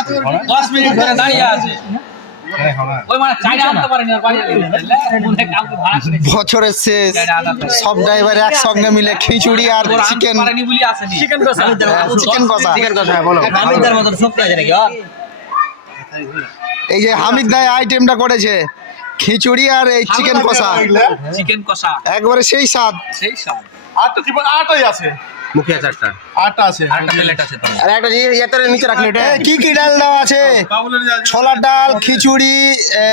এখনও দশ মিনিট ধরে দাঁড়িয়ে আছে। ওই মানে আর বছরের শেষ। সব ড্রাইভার একসঙ্গে মিলে খিচুড়ি আর চিকেন পারেনি বলি আসেনি চিকেন কষা। চিকেন কষা। চিকেন কষা বলো। হামিদার মতন শক্তি আছে নাকি এই যে হামিদ দায় আইটেমটা করেছে। খিচুড়ি আর এই চিকেন কষা। চিকেন কষা। একবারে সেই স্বাদ। সেই সব আটটা টিপা আটটাই আছে। মুখিয়া চারটা আটটা আছে আরেকটা প্লেট আছে তো আর একটা জিনিস এটার নিচে রাখলে এটা এই কি কি ডাল দেওয়া আছে ছোলার ডাল খিচুড়ি এ,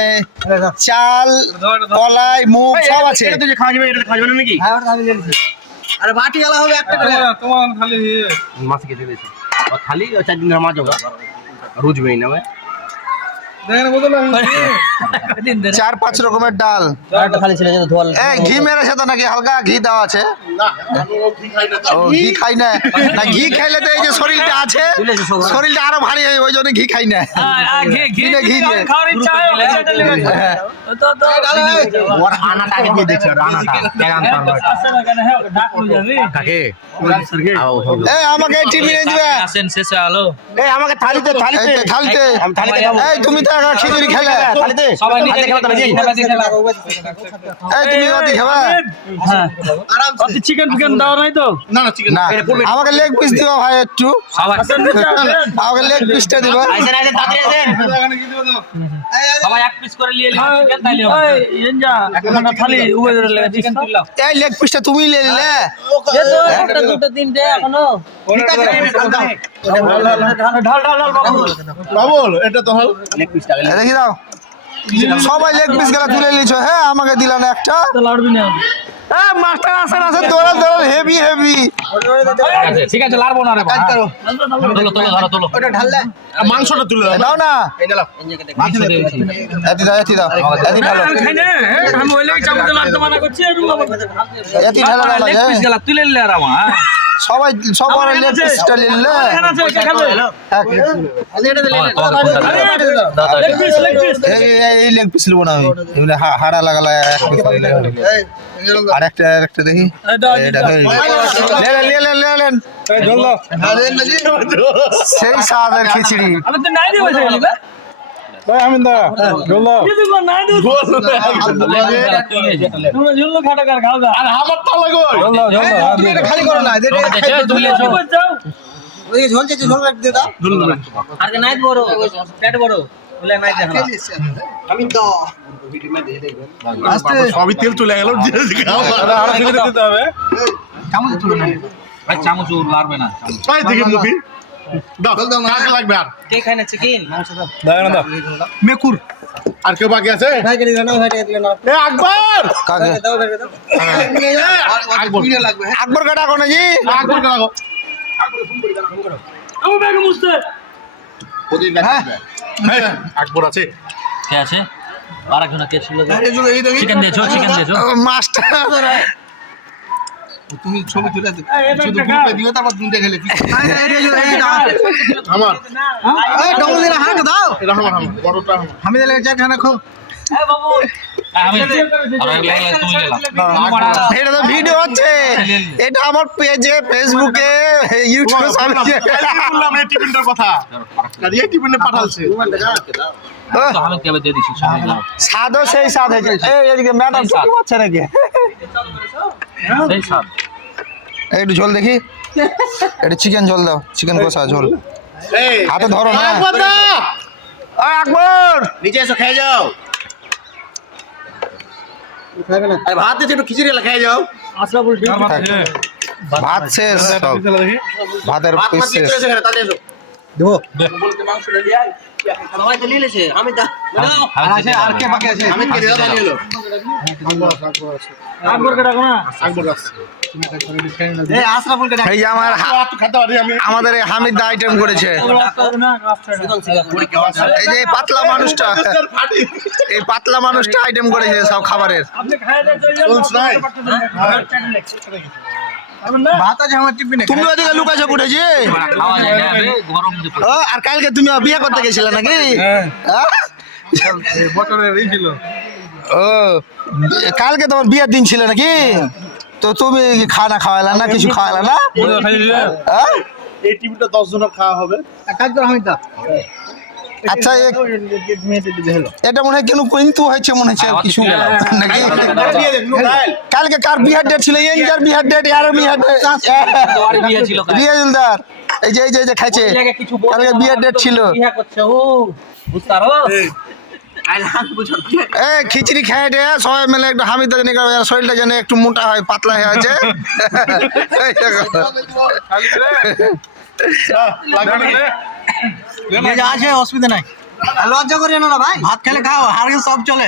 চাল কলাই মুগ সব আছে এটা তুই যে খাওয়া যাবে এটা খাওয়া যাবে না নাকি হ্যাঁ, ওটা আমি জেনেছি। আরে বাটি আলা হবে একটা করে তোমার খালি মাসি কে দিয়েছে और थाली और चार दिन नमाज होगा रोज में ही ना मैं চার পাঁচ রকমের ডাল। ঘি মেরে তো নাকি হালকা ঘি দেওয়া আছে? ঘি খাই না ঘি খাইলে তো এই যে শরীরটা আছে শরীরটা আরও ভারী হয় ওই জন্য ঘি খাই না। হ্যাঁ। আমাকে থালিতে থালিতে। থালিতে। তুমি তো খিচুড়ি খেলে সবাই নিজে খেলা তুমি ওদি খাবা হ্যাঁ চিকেন ফিকেন দাও নাই তো না না চিকেন আমাকে লেগ পিস দিবা ভাই একটু আমাকে লেগ পিসটা দিবা তাড়াতাড়ি সবাই এক পিস করে নিয়ে চিকেন তাইলে একটা থালি উবে ধরে লাগা চিকেন তুললাম এই লেগ পিসটা তুমি নিয়ে নিলে এ তো একটা দুটো তিনটে এখনও ঢাল ঢাল ঢাল বাবু বাবুল এটা তো হল লেগ পিস টাকা দেখি দাও। সবাই লেগ পিসগুলা তুলে নিছো হ্যাঁ আমাকে দিলা না একটা। লাড়বি না। হ্যাঁ মাস্টার আসেন আসেন দৌড়া দৌড়া হেভি হেভি ঠিক আছে লাড়বো না রে কাজ করো। তোলো তোলো ধরো তোলো। ওটা ঢাললে মাংসটা তুলে দাও। দাও না। মাংস দিয়েছি এতি দাও এতি দাও এতি ঢালো আমি ওই লাগি চামচে লাড়তে মানা করছি আর এতি ঢালো না লেগ। পিস গেলা তুলে নিলে আর আমার সবাই সবার নিলে। পিস এই লেগ পিস নেব না আমি। হাড়া লাগালা আর একটা আর একটা দেখি। সেই স্বাদের খিচড়ি। আমি তো নাই দিবে সেগুলো কিছু কর নাই দিবে তোমরা ঝুল্লো খাটা কার খাও গা আর আমার তো লাগো তুমি এটা খালি করো না এটা তুলে যাও ওই ঝোল ঝোল রাখতে দাও আর কে নাই বড় পেট বড় বলে নাই দেখা আমি তো সবই তেল চলে গেল ভাই চামচ ও না চামচ খায় না দাও মেকুর। আর কেউ বাকি আছে? ভাই কে দিও না ভাই কে দিও না। এ আকবর! কাকে? দাও ভাই দাও। আকবর। আকবর কাটা কোনে জি আকবর কে। লাগো ও ব্যাগ মুছতে। হ্যাঁ আকবর আছে। কে আছে? আরেকজন কে ছিল চিকেন দিয়েছ চিকেন দিয়েছ মাস্টার। তুমি ছবি তুলে শুধু গ্রুপে দিও তারপর তুমি দেখে লে আমার এই ডবল দিনা হাত দাও এটা আমার আমার বড়টা আমার আমি দিলে চার খানা খো আমি আর লাগলে তুমি গেলাম এটা তো ভিডিও হচ্ছে এটা আমার পেজে ফেসবুকে ইউটিউবে কথা পাঠালছে সেই স্বাদ হয়েছে ম্যাডাম পাচ্ছে নাকি সেই সব একটু ঝোল দেখি। এটা চিকেন ঝোল দাও চিকেন কষা ঝোল। হাতে ধরো না। আকবর নিচে এসো খেয়ে যাও। খাবে না। আরে ভাত দিতে একটু খিচুড়ি খেয়ে যাও। আশরাফুল ভাত শেষ সব। ভাতের পিস শেষ। দেবো দা আমাদের এই হামিদ আইটেম করেছে এই যে এই পাতলা মানুষটা এই পাতলা মানুষটা আইটেম করেছে সব খাবারের তুমি ওদিকে লুকাছো ও আর কালকে তুমি বিয়ে করতে গেছিলে নাকি হ্যাঁ? ও কালকে তোমার বিয়ের দিন ছিল নাকি তো তুমি খানা খাওয়ালা না কিছু খাওয়ালা না হ্যাঁ? এই টিফিনটা দশ জনের খাওয়া হবে কাজ কর আমি তা আচ্ছা এ- এটা মনে হয় কেন কিন্তু হয়েছে মনে হচ্ছে আর কিছু নাকি কালকে কার বিহার ডেট ছিল? এই যার বিহার ডেট আর বিহার ডেট বিয়ে জুলদার এই যে এই যে যে খাইছে। কালকে না, ডেট ছিল। বিয়ে করছে ও বুঝতে পারো এ খিচড়ি খেয়ে দে সবাই মিলে একটু হামি দানি শরীরটা যেন একটু মোটা হয় পাতলা হয়ে আছে। আছে অসুবিধা নাই। লজ্জা করিও না ভাই। ভাত খেলে খাও আর সব চলে।